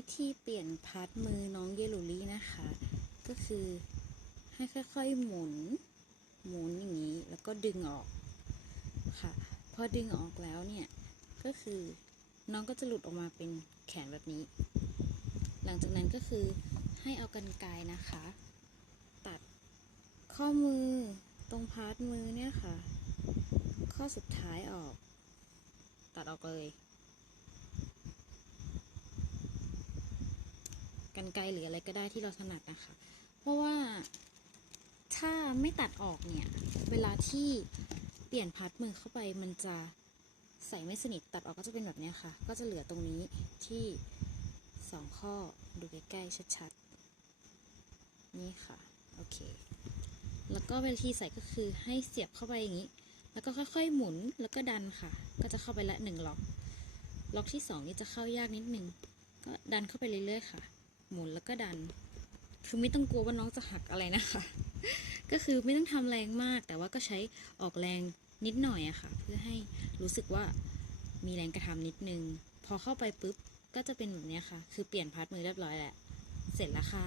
วิธีเปลี่ยนพาร์ทมือน้องเยลูลี่นะคะ ก็คือให้ค่อย ๆ หมุน หมุนอย่างนี้ แล้วก็ดึงออกค่ะ พอดึงออกแล้วเนี่ย ก็คือน้องก็จะหลุดออกมาเป็นแขนแบบนี้ หลังจากนั้นก็คือให้เอากันไกรนะคะ ตัดข้อมือตรงพาร์ทมือเนี่ยค่ะ ข้อสุดท้ายออก ตัดออกเลย กันไกรหรืออะไรก็ได้ที่เราถนัดนะคะ เพราะว่าถ้าไม่ตัดออกเนี่ย เวลาที่เปลี่ยนพาร์ทมือเข้าไปมันจะใส่ไม่สนิทตัดออกก็จะเป็นแบบนี้ค่ะ ก็จะเหลือตรงนี้ที่สองข้อดูใกล้ๆชัดๆ นี่ค่ะ โอเค แล้วก็เวลาที่ใส่ก็คือให้เสียบเข้าไปอย่างนี้ แล้วก็ค่อยๆหมุนแล้วก็ดันค่ะ ก็จะเข้าไปละหนึ่งล็อก ล็อกที่สองนี่จะเข้ายากนิดนึง ก็ดันเข้าไปเรื่อยๆค่ะ หมุนแล้วก็ดัน คือไม่ต้องกลัวว่าน้องจะหักอะไรนะคะ ก็คือไม่ต้องทำแรงมาก แต่ว่าก็ใช้ออกแรงนิดหน่อยอะค่ะ เพื่อให้รู้สึกว่ามีแรงกระทำนิดนึง พอเข้าไปปุ๊บก็จะเป็นแบบนี้ค่ะ คือเปลี่ยนพาร์ทมือเรียบร้อยแหละ เสร็จแล้วค่ะ